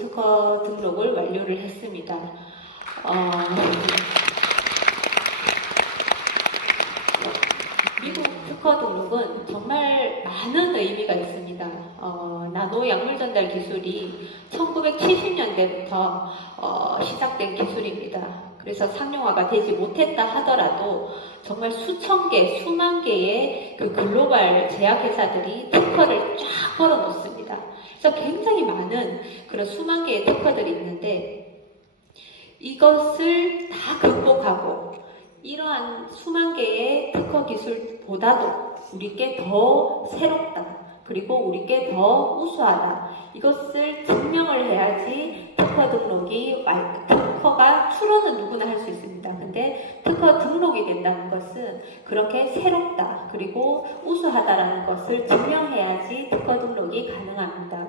특허 등록을 완료를 했습니다. 미국 특허 등록은 정말 많은 의미가 있습니다. 나노 약물 전달 기술이 1970년대부터 시작된 기술입니다. 그래서 상용화가 되지 못했다 하더라도 정말 수천 개, 수만 개의 그 글로벌 제약회사들이 특허를 쫙 걸어놓습니다. 그래서 굉장히 많은 그런 수만 개의 특허들이 있는데 이것을 다 극복하고 이러한 수만 개의 특허 기술보다도 우리께 더 새롭다. 그리고 우리께 더 우수하다. 이것을 증명을 해야지 특허가 출원은 누구나 할 수 있습니다. 근데 특허 등록이 된다는 것은 그렇게 새롭다. 그리고 우수하다라는 것을 증명해야지 특허 등록이 가능합니다.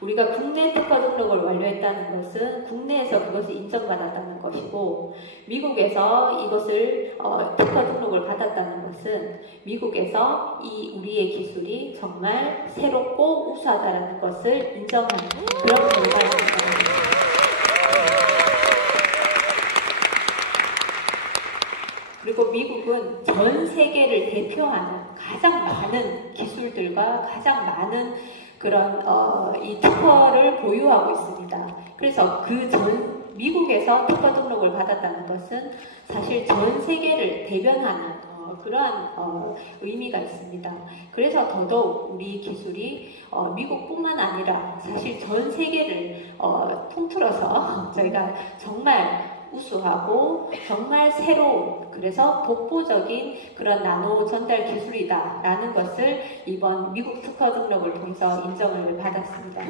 우리가 국내 특허 등록을 완료했다는 것은 국내에서 그것을 인정받았다는 것이고 미국에서 이것을 특허 등록을 받았다는 것은 미국에서 우리의 기술이 정말 새롭고 우수하다는 것을 인정하는 그런 결과입니다. 그리고 미국은 전 세계를 대표하는 가장 많은 기술들과 가장 많은 그런 이 특허를 보유하고 있습니다. 그래서 미국에서 특허 등록을 받았다는 것은 사실 전 세계를 대변하는 그러한 의미가 있습니다. 그래서 더더욱 우리 기술이 미국뿐만 아니라 사실 전 세계를 통틀어서 저희가 정말 우수하고 정말 새로운 그래서 독보적인 그런 나노 전달 기술이다 라는 것을 이번 미국 특허 등록을 통해서 인정을 받았습니다.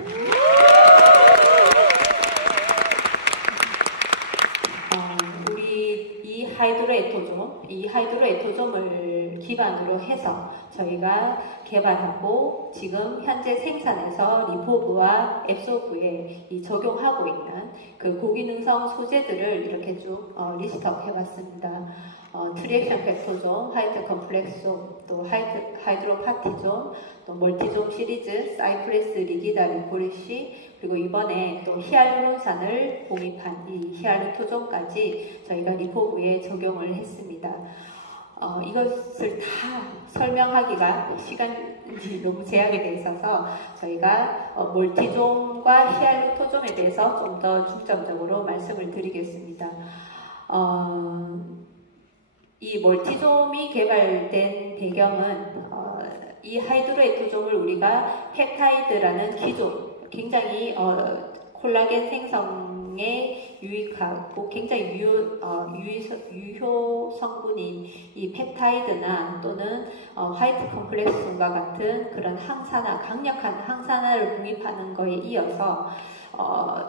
우리 이 하이드로에토좀을 기반으로 해서 저희가 개발하고 지금 현재 생산해서 리포브와 앱소브에 적용하고 있는 그 고기능성 소재들을 이렇게 쭉 리스트업 해봤습니다. 트리액션 팩토좀, 화이트 컴플렉스좀, 또 하이드로파티좀, 또 멀티좀 시리즈, 사이프레스 리기다 리포리시, 그리고 이번에 또 히알루론산을 공입한 이 히알루토존까지 저희가 리포브에 적용을 했습니다. 이것을 다 설명하기가 시간이 너무 제약이 되어 있어서 저희가 멀티좀과 히알루토존에 대해서 좀 더 중점적으로 말씀을 드리겠습니다. 이 멀티좀이 개발된 배경은 이 하이드로에토좀을 우리가 펩타이드라는 기존 굉장히 콜라겐 생성에 유익하고 굉장히 유효 성분인 이 펩타이드나 또는 화이트 컴플렉스과 같은 그런 강력한 항산화를 공입하는 거에 이어서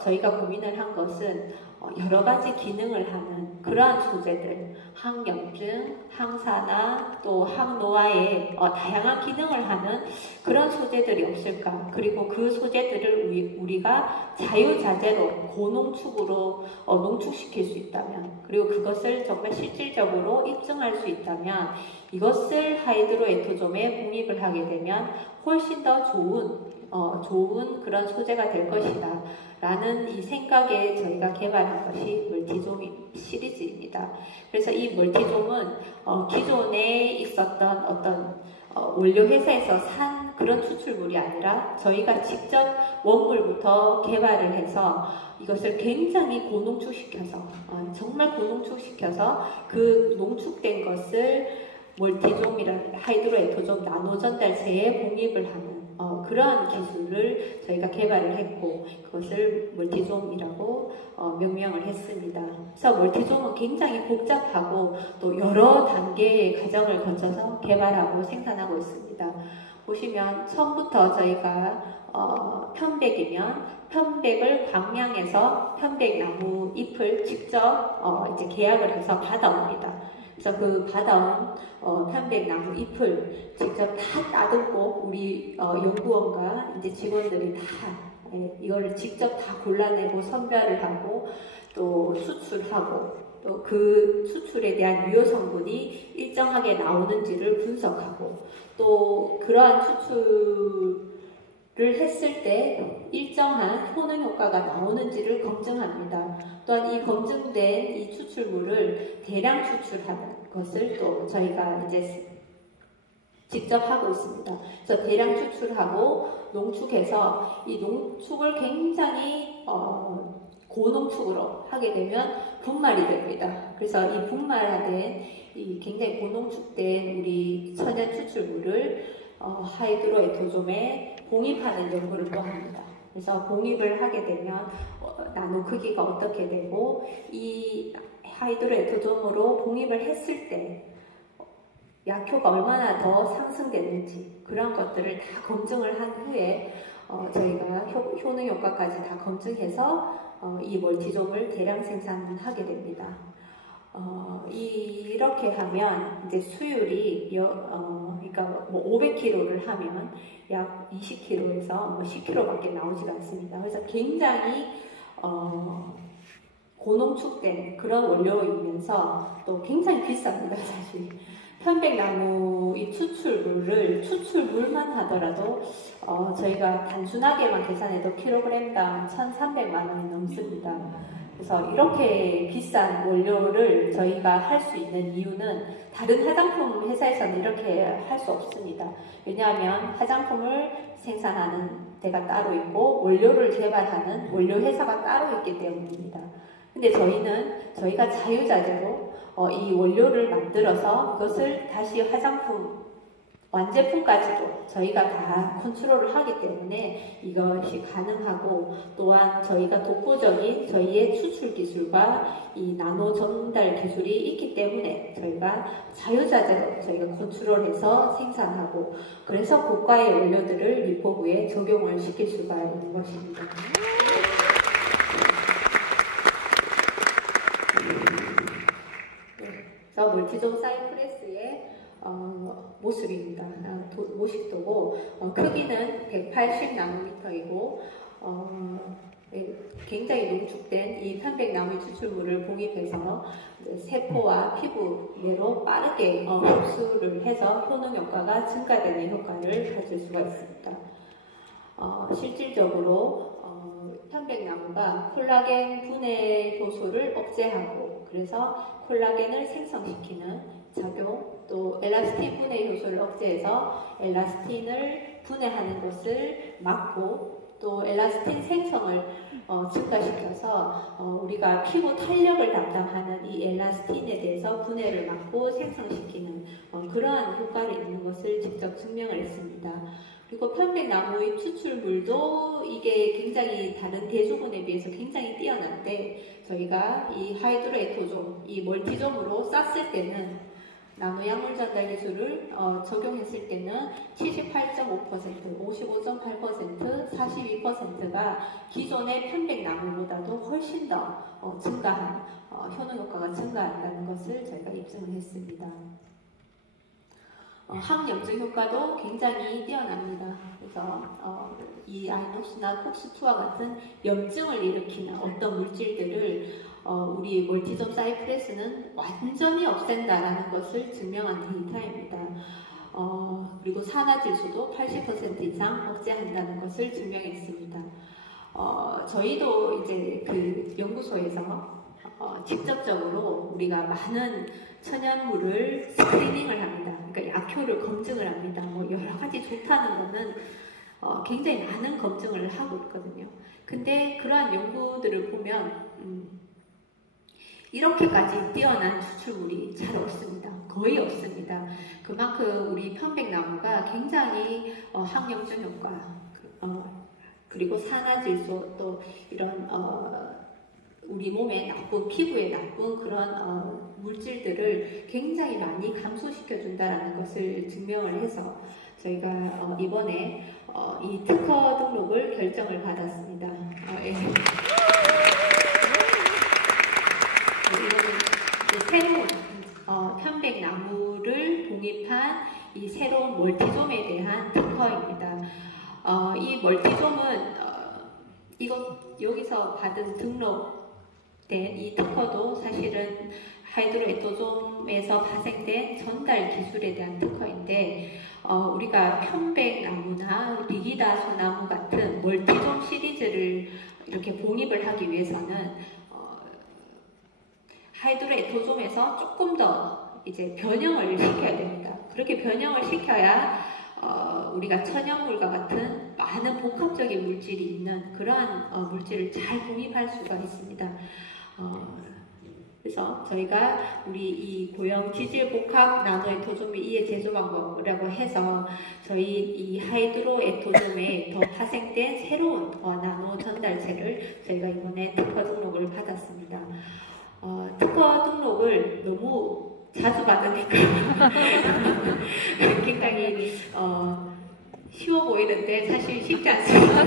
저희가 고민을 한 것은 여러 가지 기능을 하는 그러한 소재들, 항염증, 항산화, 또 항노화의 다양한 기능을 하는 그런 소재들이 없을까? 그리고 그 소재들을 우리가 자유자재로 고농축으로 농축시킬 수 있다면, 그리고 그것을 정말 실질적으로 입증할 수 있다면 이것을 하이드로에토좀에 공입을 하게 되면 훨씬 더 좋은 그런 소재가 될 것이다 라는 이 생각에 저희가 개발한 것이 멀티좀 시리즈입니다. 그래서 이 멀티좀은 기존에 있었던 어떤 원료 회사에서 산 그런 추출물이 아니라 저희가 직접 원물부터 개발을 해서 이것을 굉장히 고농축시켜서 정말 고농축시켜서 그 농축된 것을 멀티좀이라는 하이드로에토좀 나노 전달체에 공입을 하는 그러한 기술을 저희가 개발을 했고 그것을 멀티좀이라고 명명을 했습니다. 그래서 멀티좀은 굉장히 복잡하고 또 여러 단계의 과정을 거쳐서 개발하고 생산하고 있습니다. 보시면 처음부터 저희가 편백이면 편백을 광양에서 편백나무 잎을 직접 이제 계약을 해서 받아옵니다. 그래서 그 받아온 편백나무 잎을 직접 다 따듬고 우리 연구원과 이제 직원들이 다 이거를 직접 다 골라내고 선별을 하고 또 수출하고 또 그 수출에 대한 유효 성분이 일정하게 나오는지를 분석하고 또 그러한 했을 때 일정한 효능 효과가 나오는지를 검증합니다. 또한 이 검증된 이 추출물을 대량 추출하는 것을 또 저희가 이제 직접 하고 있습니다. 그래서 대량 추출하고 농축해서 이 농축을 굉장히 고농축으로 하게 되면 분말이 됩니다. 그래서 이 분말화된 이 굉장히 고농축된 우리 천연 추출물을 하이드로에토좀에 봉입하는 연구를 또 합니다. 그래서 봉입을 하게 되면 나노 크기가 어떻게 되고 이 하이드로에토좀으로 봉입을 했을 때 약효가 얼마나 더 상승되는지 그런 것들을 다 검증을 한 후에 저희가 효능 효과까지 다 검증해서 이 멀티좀을 대량 생산하게 됩니다. 이렇게 하면 이제 수율이 그러니까 뭐 500kg를 하면 약 20kg에서 뭐 10kg밖에 나오지가 않습니다. 그래서 굉장히 고농축된 그런 원료이면서 또 굉장히 비쌉니다, 사실. 편백나무 이 추출물만 하더라도 저희가 단순하게만 계산해도 킬로그램당 1,300만 원이 넘습니다. 그래서 이렇게 비싼 원료를 저희가 할 수 있는 이유는 다른 화장품 회사에서는 이렇게 할 수 없습니다. 왜냐하면 화장품을 생산하는 데가 따로 있고 원료를 개발하는 원료 회사가 따로 있기 때문입니다. 근데 저희가 자유자재로 이 원료를 만들어서 그것을 다시 화장품 완제품까지도 저희가 다 컨트롤을 하기 때문에 이것이 가능하고, 또한 저희가 독보적인 저희의 추출 기술과 이 나노 전달 기술이 있기 때문에 저희가 자유자재로 저희가 컨트롤해서 생산하고, 그래서 고가의 원료들을 리포브에 적용을 시킬 수가 있는 것입니다. 그래서 멀티존 사이프레스의 모습입니다. 모식도고 크기는 180나노미터이고 굉장히 농축된 이 편백나무 추출물을 봉입해서 세포와 피부 내로 빠르게 흡수를 해서 효능 효과가 증가되는 효과를 가질 수가 있습니다. 실질적으로 편백나무가 콜라겐 분해 효소를 억제하고, 그래서 콜라겐을 생성시키는 작용, 또 엘라스틴 분해 효소를 억제해서 엘라스틴을 분해하는 것을 막고, 또 엘라스틴 생성을 증가시켜서 우리가 피부 탄력을 담당하는 이 엘라스틴에 대해서 분해를 막고 생성시키는 그러한 효과를 있는 것을 직접 증명을 했습니다. 그리고 편백나무의 추출물도 이게 굉장히 다른 대조군에 비해서 굉장히 뛰어난데, 저희가 이 하이드로에토좀, 이 멀티좀으로 쌌을 때는 나노 약물 전달 기술을 적용했을 때는 78.5%, 55.8%, 42%가 기존의 편백나무보다도 훨씬 더 증가한 효능 효과가 증가한다는 것을 저희가 입증을 했습니다. 항염증 효과도 굉장히 뛰어납니다. 그래서 이 아이녹시나 콕스2와 같은 염증을 일으키는 어떤 물질들을 우리 멀티점 사이프레스는 완전히 없앤다라는 것을 증명한 데이터입니다. 그리고 산화질소도 80% 이상 억제한다는 것을 증명했습니다. 저희도 이제 그 연구소에서 직접적으로 우리가 많은 천연물을 스크리닝을 합니다. 그러니까 약효를 검증을 합니다. 뭐 여러 가지 좋다는 거는 굉장히 많은 검증을 하고 있거든요. 근데 그러한 연구들을 보면 이렇게까지 뛰어난 추출물이 잘 없습니다. 거의 없습니다. 그만큼 우리 편백나무가 굉장히 항염증 효과, 그리고 산화질소, 또 이런 우리 몸에 나쁜, 피부에 나쁜 그런 물질들을 굉장히 많이 감소시켜 준다는 것을 증명을 해서 저희가 이번에 이 특허 등록을 결정을 받았습니다. 예. 이거는 새로운 편백나무를 봉입한 이 새로운 멀티좀에 대한 특허입니다. 이 멀티좀은 여기서 받은 등록 이 특허도 사실은 하이드로에토좀에서 파생된 전달 기술에 대한 특허인데 우리가 편백나무나 리기다 소나무 같은 멀티존 시리즈를 이렇게 복립을 하기 위해서는 하이드로에토좀에서 조금 더 이제 변형을 시켜야 됩니다. 그렇게 변형을 시켜야 우리가 천연물과 같은 많은 복합적인 물질이 있는 그러한 물질을 잘 복립할 수가 있습니다. 그래서 저희가 우리 이 고형 지질 복합 나노 에토좀의 이해 제조 방법이라고 해서 저희 이 하이드로 에토좀에 더 파생된 새로운 나노 전달체를 저희가 이번에 특허 등록을 받았습니다. 특허 등록을 너무 자주 받으니까 굉장히 쉬워 보이는데 사실 쉽지 않습니다.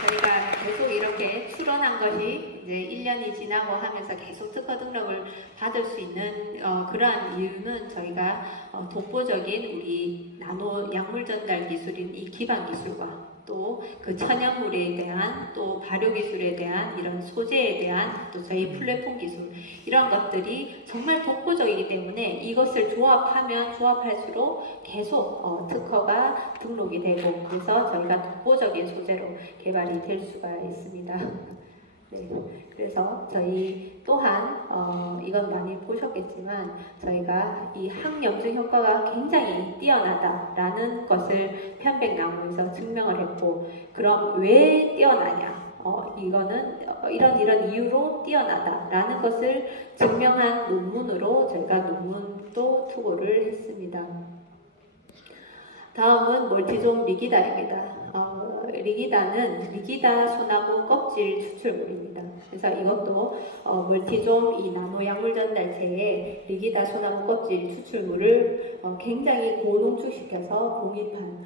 저희가 계속 이렇게 출원한 것이 이제 1년이 지나고 하면서 계속 특허 등록을 받을 수 있는 그러한 이유는 저희가 독보적인 우리 나노 약물 전달 기술인 이 기반 기술과 또 그 천연물에 대한 또 발효 기술에 대한 이런 소재에 대한 또 저희 플랫폼 기술 이런 것들이 정말 독보적이기 때문에 이것을 조합하면 조합할수록 계속 특허가 등록이 되고 그래서 저희가 독보적인 소재로 개발이 될 수가 있습니다. 네, 그래서 저희 또한 이건 많이 보셨겠지만 저희가 이 항염증 효과가 굉장히 뛰어나다라는 것을 편백나무에서 증명을 했고 그럼 왜 뛰어나냐? 이거는 이런 이유로 뛰어나다라는 것을 증명한 논문으로 저희가 논문도 투고를 했습니다. 다음은 멀티존 리기다입니다. 리기다는 리기다 소나무 껍질 추출물입니다. 그래서 이것도 멀티존 이 나노 약물 전달체에 리기다 소나무 껍질 추출물을 굉장히 고농축시켜서 봉입한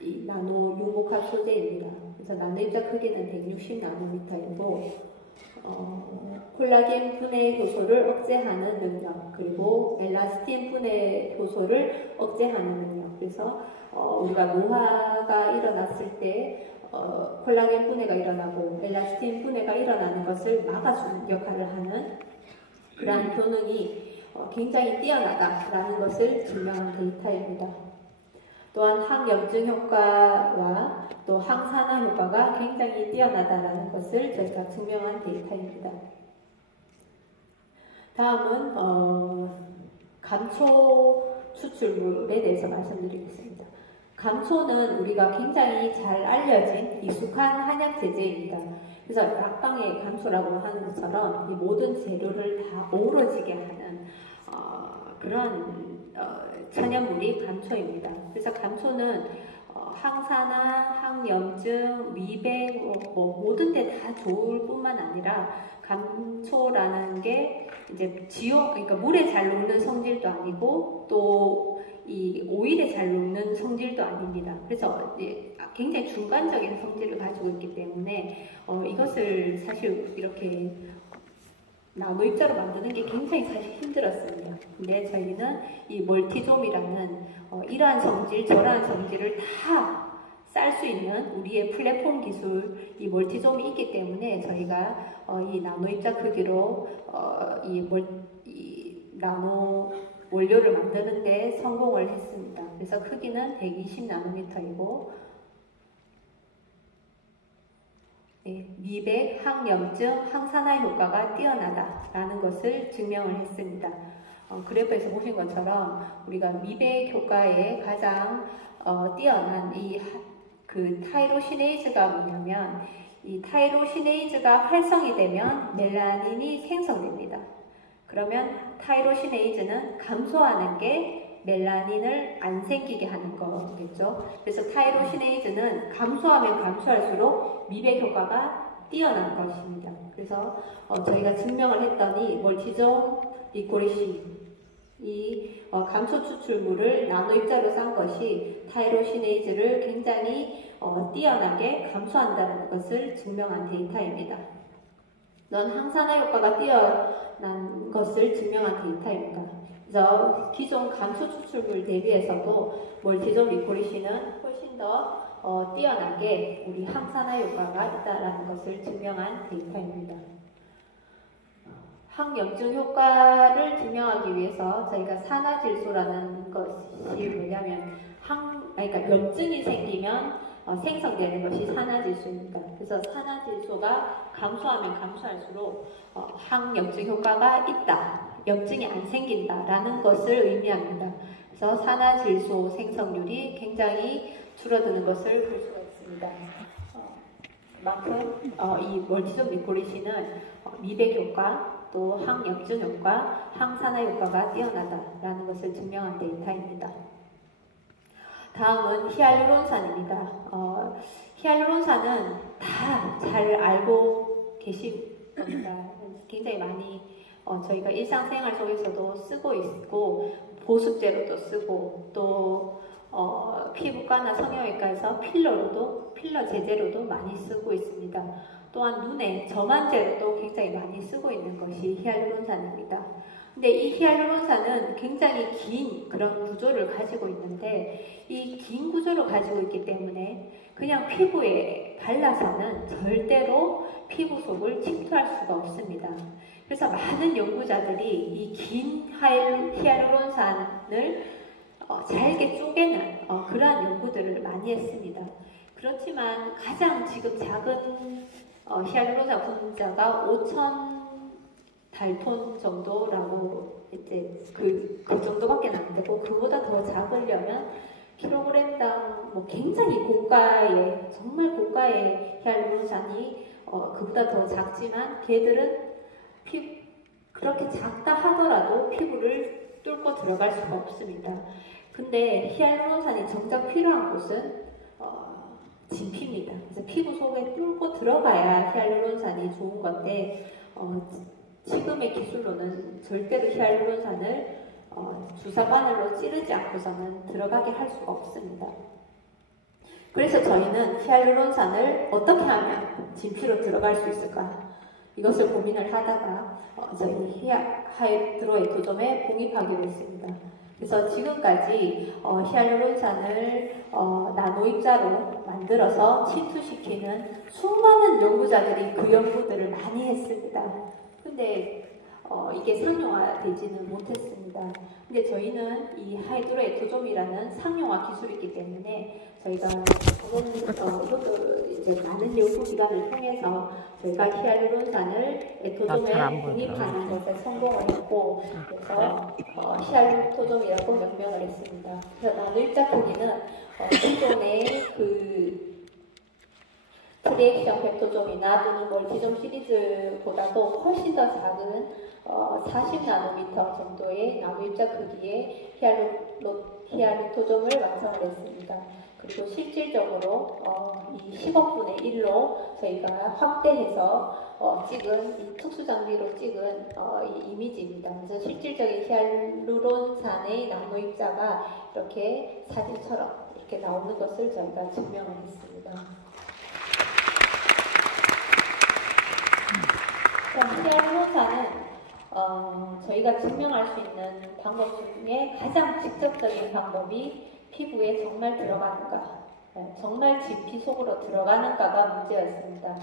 이 나노 융복합 소재입니다. 그래서 나노 입자 크기는 160나노미터이고 콜라겐 분해 효소를 억제하는 능력 그리고 엘라스틴 분해 효소를 억제하는 능력 그래서 우리가 노화가 일어났을 때 콜라겐 분해가 일어나고 엘라스틴 분해가 일어나는 것을 막아주는 역할을 하는 그러한 효능이 굉장히 뛰어나다라는 것을 증명한 데이터입니다. 또한 항염증 효과와 또 항산화 효과가 굉장히 뛰어나다라는 것을 저희가 증명한 데이터입니다. 다음은 감초 추출물에 대해서 말씀드리겠습니다. 감초는 우리가 굉장히 잘 알려진 익숙한 한약 제제입니다. 그래서 약방의 감초라고 하는 것처럼 이 모든 재료를 다 어우러지게 하는 그런 천연물이 감초입니다. 그래서 감초는 항산화, 항염증, 미백 모든 데 다 좋을 뿐만 아니라 감초라는 게 이제 그러니까 물에 잘 녹는 성질도 아니고 또 이 오일에 잘 녹는 성질도 아닙니다. 그래서 이제 굉장히 중간적인 성질을 가지고 있기 때문에 이것을 사실 이렇게 나노 입자로 만드는 게 굉장히 사실 힘들었습니다. 근데 저희는 이 멀티좀이라는 이러한 성질, 저러한 성질을 다 쌀 수 있는 우리의 플랫폼 기술, 이 멀티좀이 있기 때문에 저희가 이 나노 입자 크기로 이 나노 원료를 만드는데 성공을 했습니다. 그래서 크기는 120나노미터이고 네, 미백, 항염증, 항산화 효과가 뛰어나다라는 것을 증명을 했습니다. 그래프에서 보신 것처럼 우리가 미백 효과에 가장 뛰어난 그 타이로시네이즈가 뭐냐면 이 타이로시네이즈가 활성이 되면 멜라닌이 생성됩니다. 그러면 타이로시네이즈는 감소하는 게 멜라닌을 안 생기게 하는 거겠죠. 그래서 타이로시네이즈는 감소하면 감소할수록 미백 효과가 뛰어난 것입니다. 그래서 저희가 증명을 했더니 멀티존 리코리시 이 감초 추출물을 나노 입자로 싼 것이 타이로시네이즈를 굉장히 뛰어나게 감소한다는 것을 증명한 데이터입니다. 넌 항산화 효과가 뛰어난 것을 증명한 데이터입니다. 그래서 기존 감소 추출물 대비해서도 멀티존 리코리신은 훨씬 더 뛰어나게 우리 항산화 효과가 있다는 것을 증명한 데이터입니다. 항염증 효과를 증명하기 위해서 저희가 산화질소라는 것이 뭐냐면 그러니까 염증이 생기면 생성되는 것이 산화질소입니다. 그래서 산화질소가 감소하면 감소할수록 항염증 효과가 있다, 염증이 안 생긴다라는 것을 의미합니다. 그래서 산화질소 생성률이 굉장히 줄어드는 것을 볼 수가 있습니다. 만큼 이 멀티존 리코리신은 미백 효과, 또 항염증 효과, 항산화 효과가 뛰어나다라는 것을 증명한 데이터입니다. 다음은 히알루론산입니다. 히알루론산은 다 잘 알고 계신 겁니다. 굉장히 많이 저희가 일상생활 속에서도 쓰고 있고 보습제로도 쓰고 또 피부과나 성형외과에서 필러 제제로도 많이 쓰고 있습니다. 또한 눈에 점안제로도 굉장히 많이 쓰고 있는 것이 히알루론산입니다. 근데 이 히알루론산은 굉장히 긴 그런 구조를 가지고 있는데 이 긴 구조를 가지고 있기 때문에 그냥 피부에 발라서는 절대로 피부 속을 침투할 수가 없습니다. 그래서 많은 연구자들이 이 긴 히알루론산을 잘게 쪼개는 그러한 연구들을 많이 했습니다. 그렇지만 가장 지금 작은 히알루론산 분자가 5,000 달톤 정도라고 이제 그 정도밖에 안 되고 그보다 더 작으려면 킬로그램당 굉장히 고가의 정말 고가의 히알루론산이 그보다 더 작지만 걔들은 그렇게 작다 하더라도 피부를 뚫고 들어갈 수가 없습니다. 근데 히알루론산이 정작 필요한 곳은 진피입니다. 그래서 피부 속에 뚫고 들어가야 히알루론산이 좋은 건데 지금의 기술로는 절대로 히알루론산을 주사 바늘로 찌르지 않고서는 들어가게 할 수가 없습니다. 그래서 저희는 히알루론산을 어떻게 하면 진피로 들어갈 수 있을까? 이것을 고민을 하다가 저희 하이드로에토좀에 봉입하기로 했습니다. 그래서 지금까지 히알루론산을 나노 입자로 만들어서 침투시키는 수많은 연구자들이 그 연구들을 많이 했습니다. 근데 이게 상용화되지는 못했습니다. 근데 저희는 이 하이드로에토좀이라는 상용화 기술이기 때문에 저희가 이것도 이제 많은 연구기관을 통해서 저희가 히알루론산을 에토좀에 분입하는 것에 성공을 했고 그래서 히알루토좀이라고 명명을 했습니다. 그래서 나노입자 크기는 기존의 그 트리액션 벡토좀이나 또는 멀티좀 시리즈보다도 훨씬 더 작은 40나노미터 정도의 나노입자 크기의 히알루토좀을 완성을 했습니다. 그리고 실질적으로 이 10억분의 1로 저희가 확대해서 찍은 이 특수장비로 찍은 이 이미지입니다. 그래서 실질적인 히알루론산의 나노입자가 이렇게 사진처럼 이렇게 나오는 것을 저희가 증명을 했습니다. 그럼 히알루론산은 저희가 증명할 수 있는 방법 중에 가장 직접적인 방법이 피부에 정말 들어가는가, 정말 진피 속으로 들어가는가가 문제였습니다.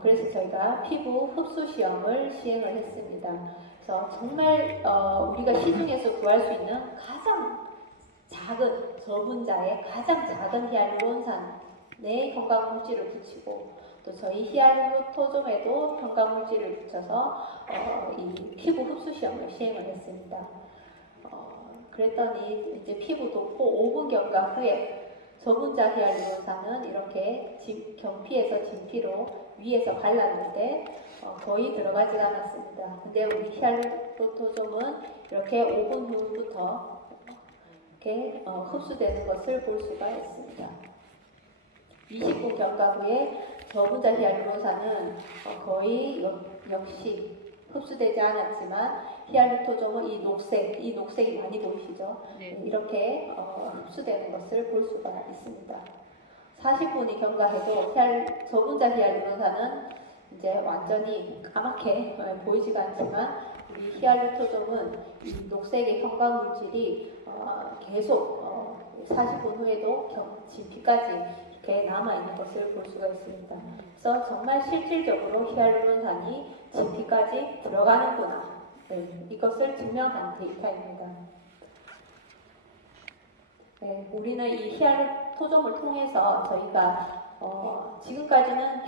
그래서 저희가 피부 흡수 시험을 시행을 했습니다. 그래서 정말 우리가 시중에서 구할 수 있는 가장 작은 저분자의 가장 작은 히알루론산의 형광물질을 붙이고 또 저희 히알루토좀에도 형광물질을 붙여서 이 피부 흡수 시험을 시행을 했습니다. 그랬더니 이제 피부 돋고 5분 경과 후에 저분자 히알루론산은 이렇게 경피에서 진피로 위에서 발랐는데 거의 들어가지 않았습니다. 근데 우리 히알루토좀은 이렇게 5분 후부터 이렇게 흡수되는 것을 볼 수가 있습니다. 20분 경과 후에 저분자 히알루론산은 거의 역시 흡수되지 않았지만 히알루토좀은 이 녹색이 많이 보이시죠? 네. 이렇게 흡수되는 것을 볼 수가 있습니다. 40분이 경과해도 저분자 히알루론산은 이제 완전히 까맣게 보이지가 않지만 우리 히알루토종은 이 녹색의 형광 물질이 계속 40분 후에도 진피까지 이렇게 남아있는 것을 볼 수가 있습니다. 그래서 정말 실질적으로 히알루론산이 진피까지 들어가는구나. 네, 이것을 증명한 데이터입니다. 네, 우리는 이 히알루토종을 통해서 저희가 지금까지는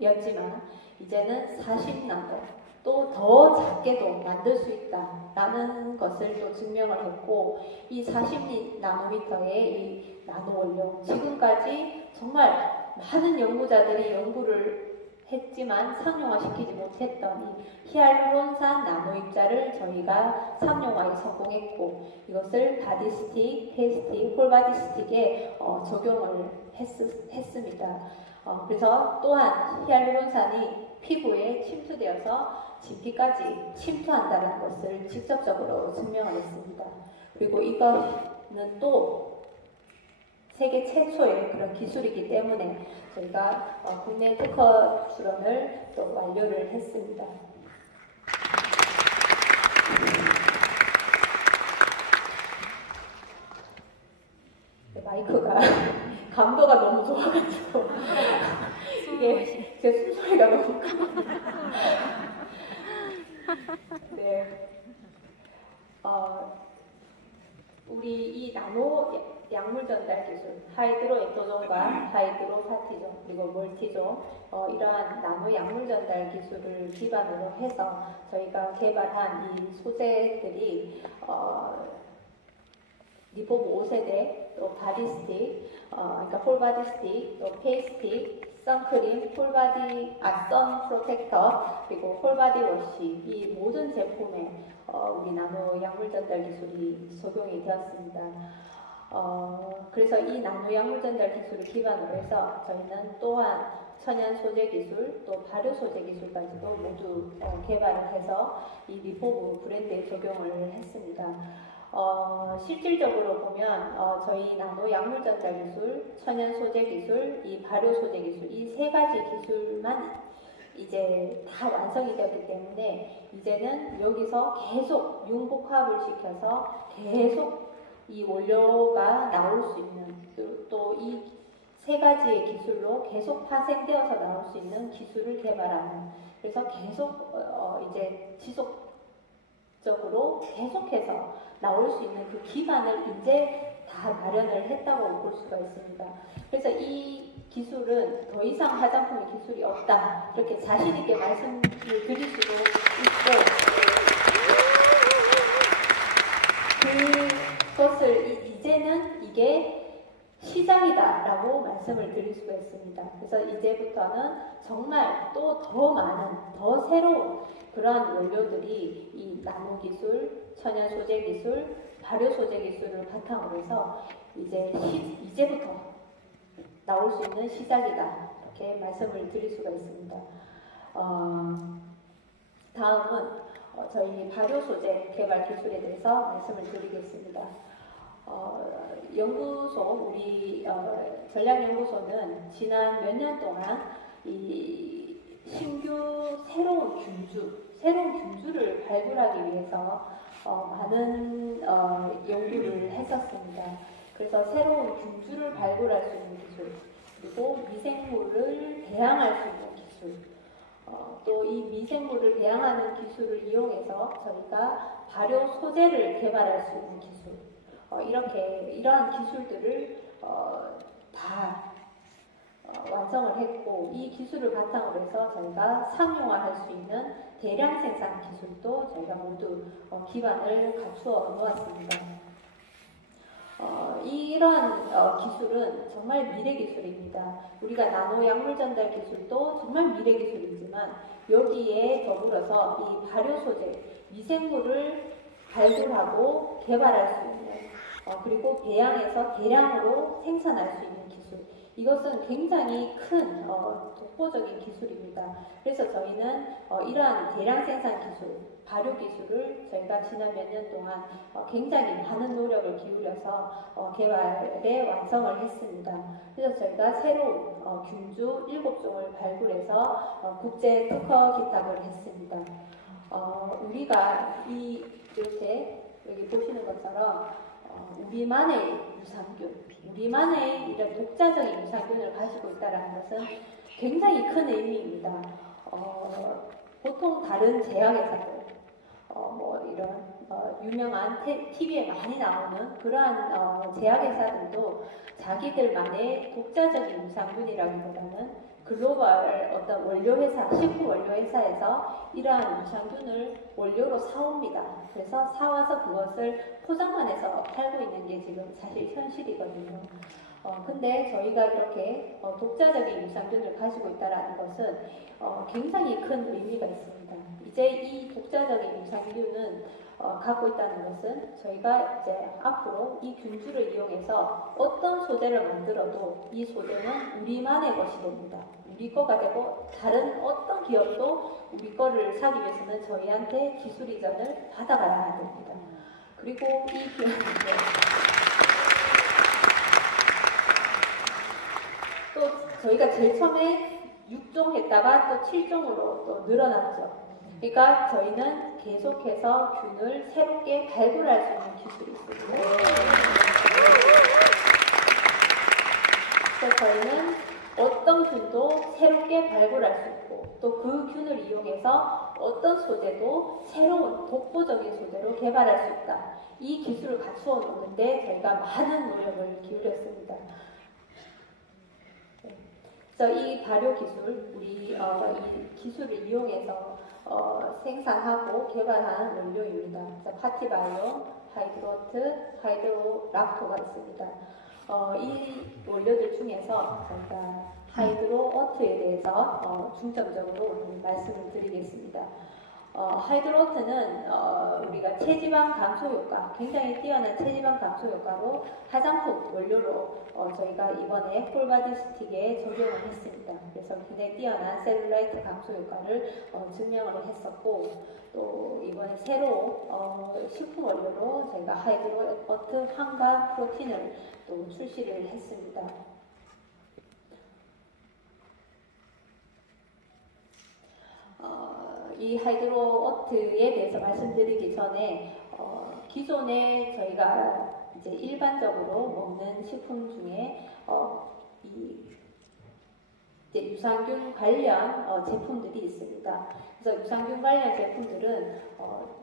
100나노였지만 이제는 40나노 또 더 작게도 만들 수 있다라는 것을 또 증명을 했고, 이 40나노미터의 이 나노 원료, 지금까지 정말 많은 연구자들이 연구를 했지만 상용화시키지 못했던 이 히알루론산 나노입자를 저희가 상용화에 성공했고, 이것을 바디스틱, 페이스틱, 홀바디스틱에 적용을 했습니다. 그래서 또한 히알루론산이 피부에 침투되어서 진피까지 침투한다는 것을 직접적으로 증명을 했습니다. 그리고 이거는 또 세계 최초의 그런 기술이기 때문에 저희가 국내 특허 출원을 또 완료를 했습니다. 마이크가 감도가 너무 좋아가지고 이게 제 숨소리가 너무 크거든요. 네, 우리 이 나노 약물 전달 기술, 하이드로 에토존과 하이드로 파티존 그리고 멀티존, 이러한 나노 약물 전달 기술을 기반으로 해서 저희가 개발한 이 소재들이 리포브 5세대, 또 바디스틱, 그러니까 폴바디스틱, 또 페이스틱, 선크림, 선 프로텍터, 그리고 폴바디 워시, 이 모든 제품에 우리 나노 약물 전달 기술이 적용이 되었습니다. 그래서 이 나노 약물 전달 기술을 기반으로 해서 저희는 또한 천연 소재 기술, 또 발효 소재 기술까지도 모두 개발을 해서 이 리포브 브랜드에 적용을 했습니다. 실질적으로 보면 저희 나노 약물 전달 기술, 천연 소재 기술, 이 발효 소재 기술, 이 세 가지 기술만 이제 다 완성이 되었기 때문에 이제는 여기서 계속 융복합을 시켜서 계속 이 원료가 나올 수 있는, 또 이 세 가지의 기술로 계속 파생되어서 나올 수 있는 기술을 개발하는, 그래서 계속 이제 지속적으로 계속해서 나올 수 있는 그 기반을 이제 다 마련을 했다고 볼 수가 있습니다. 그래서 이 기술은 더 이상 화장품의 기술이 없다, 이렇게 자신 있게 말씀을 드릴 수도 있고, 그것을 이제는 이게 시작이다라고 말씀을 드릴 수가 있습니다. 그래서 이제부터는 정말 또 더 많은, 더 새로운 그러한 원료들이 이 나노 기술, 천연 소재 기술, 발효 소재 기술을 바탕으로 해서 이제부터 나올 수 있는 시작이다, 이렇게 말씀을 드릴 수가 있습니다. 다음은 저희 발효 소재 개발 기술에 대해서 말씀을 드리겠습니다. 연구소, 우리 전략연구소는 지난 몇 년 동안 이 신규 새로운 균주를 발굴하기 위해서 많은 연구를 했었습니다. 그래서 새로운 균주를 발굴할 수 있는 기술, 그리고 미생물을 배양할 수 있는 기술, 또 이 미생물을 배양하는 기술을 이용해서 저희가 발효 소재를 개발할 수 있는 기술, 이러한 기술들을 다 완성을 했고, 이 기술을 바탕으로 해서 저희가 상용화할 수 있는 대량 생산 기술도 저희가 모두 기반을 갖추어 놓았습니다. 이러한 기술은 정말 미래 기술입니다. 우리가 나노 약물 전달 기술도 정말 미래 기술이지만 여기에 더불어서 이 발효 소재, 미생물을 발굴하고 개발할 수 있는, 그리고 배양해서 대량으로 생산할 수 있는 기술, 이것은 굉장히 큰 독보적인 기술입니다. 그래서 저희는 이러한 대량 생산 기술, 발효 기술을 저희가 지난 몇 년 동안 굉장히 많은 노력을 기울여서 개발에 완성을 했습니다. 그래서 저희가 새로운 균주 7종을 발굴해서 국제 특허 기탁을 했습니다. 우리가 이렇게 여기 보시는 것처럼 우리만의 유산균, 우리만의 이런 독자적인 유산균을 가지고 있다는 것은 굉장히 큰 의미입니다. 보통 다른 제약회사들, 이런 유명한 TV에 많이 나오는 그러한 제약회사들도 자기들만의 독자적인 유산균이라기보다는 글로벌 어떤 원료회사, 식품 원료회사에서 이러한 유산균을 원료로 사옵니다. 그래서 사와서 그것을 포장만 해서 팔고 있는 게 지금 사실 현실이거든요. 근데 저희가 이렇게 독자적인 유산균을 가지고 있다는 것은 굉장히 큰 의미가 있습니다. 이제 이 독자적인 유산균은 갖고 있다는 것은 저희가 이제 앞으로 이 균주를 이용해서 어떤 소재를 만들어도 이 소재는 우리만의 것이 됩니다. 우리 거가 되고 다른 어떤 기업도 우리 거를 사기 위해서는 저희한테 기술 이전을 받아가야 됩니다. 그리고 이 또 저희가 제일 처음에 6종 했다가 또 7종으로 또 늘어났죠. 그러니까 저희는 계속해서 균을 새롭게 발굴할 수 있는 기술이 있습니다. 그래서 저희는 어떤 균도 새롭게 발굴할 수 있고 또 그 균을 이용해서 어떤 소재도 새로운 독보적인 소재로 개발할 수 있다. 이 기술을 갖추어 놓는데 저희가 많은 노력을 기울였습니다. 그래서 이 발효 기술, 우리 이 기술을 이용해서 생산하고 개발한 원료입니다. 파티바이오, 하이드로트, 하이드로락토가 있습니다. 이 원료들 중에서 저희가 하이드로어트에 대해서 중점적으로 오늘 말씀을 드리겠습니다. 하이드로어트는 우리가 체지방 감소 효과, 굉장히 뛰어난 체지방 감소 효과로 화장품 원료로 저희가 이번에 홀바디 스틱에 적용을 했습니다. 그래서 굉장히 뛰어난 셀룰라이트 감소 효과를 증명을 했었고, 또 이번에 새로 식품 원료로 저희가 하이드로어트 황과 프로틴을 또 출시를 했습니다. 이 하이드로어트에 대해서 말씀드리기 전에 기존에 저희가 이제 일반적으로 먹는 식품 중에 이제 유산균 관련 제품들이 있습니다. 그래서 유산균 관련 제품들은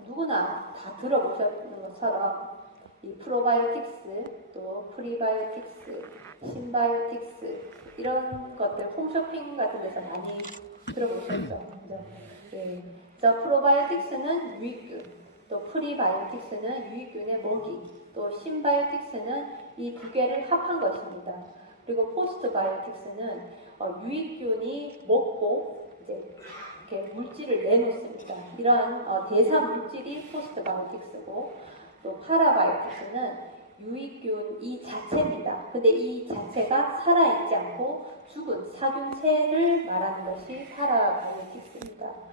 누구나 다 들어보셨는 것처럼 이 프로바이오틱스, 또 프리바이오틱스, 신바이오틱스 이런 것들 홈쇼핑 같은 데서 많이 들어보셨죠? 네. 그래서 프로바이오틱스는 유익균, 또 프리바이오틱스는 유익균의 먹이, 또 신바이오틱스는 이 두 개를 합한 것입니다. 그리고 포스트바이오틱스는 유익균이 먹고 이제 이렇게 물질을 내놓습니다. 이러한 대사 물질이 포스트바이오틱스고, 또 파라바이오틱스는 유익균 이 자체입니다. 근데 이 자체가 살아있지 않고 죽은 사균체를 말하는 것이 파라바이오틱스입니다.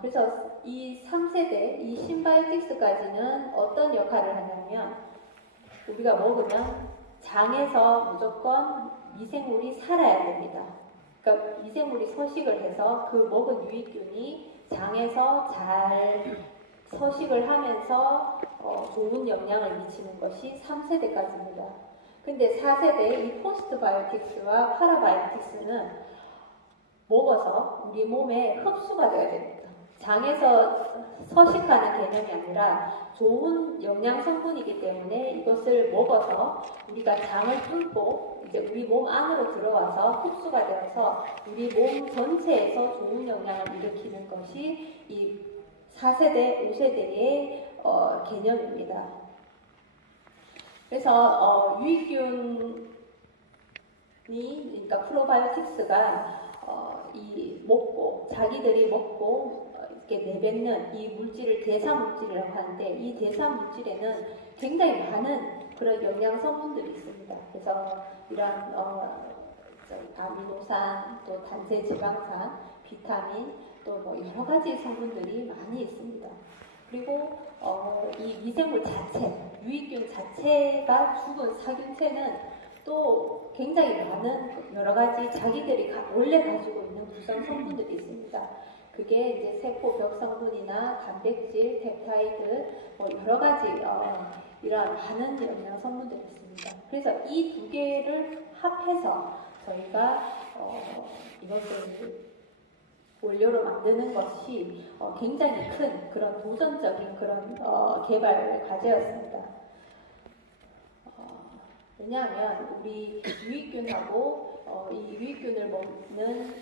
그래서 이 3세대, 이 신바이오틱스까지는 어떤 역할을 하냐면, 우리가 먹으면 장에서 무조건 미생물이 살아야 됩니다. 그러니까 미생물이 서식을 해서 그 먹은 유익균이 장에서 잘 서식을 하면서 좋은 영향을 미치는 것이 3세대까지입니다. 근데 4세대 이 포스트바이오틱스와 파라바이오틱스는 먹어서 우리 몸에 흡수가 되어야 됩니다. 장에서 서식하는 개념이 아니라 좋은 영양 성분이기 때문에 이것을 먹어서 우리가 장을 뚫고 이제 우리 몸 안으로 들어와서 흡수가 되어서 우리 몸 전체에서 좋은 영향을 일으키는 것이 이 4세대, 5세대의 개념입니다. 그래서 유익균이, 그러니까 프로바이오틱스가 자기들이 먹고 이렇게 내뱉는 이 물질을 대사 물질이라고 하는데, 이 대사 물질에는 굉장히 많은 그런 영양 성분들이 있습니다. 그래서 이런 아미노산, 또 단세 지방산, 비타민, 또 뭐 여러 가지 성분들이 많이 있습니다. 그리고 이 미생물 자체, 유익균 자체가 죽은 사균체는 또 굉장히 많은 여러 가지 자기들이 원래 가지고 있는 구성 성분들이 있습니다. 그게 이제 세포벽 성분이나 단백질, 펩타이드, 뭐 여러 가지 이런 많은 영양 성분들이 있습니다. 그래서 이 두 개를 합해서 저희가 이것을 원료로 만드는 것이 굉장히 큰 그런 도전적인 그런 개발 과제였습니다. 왜냐하면 우리 유익균하고 이 유익균을 먹는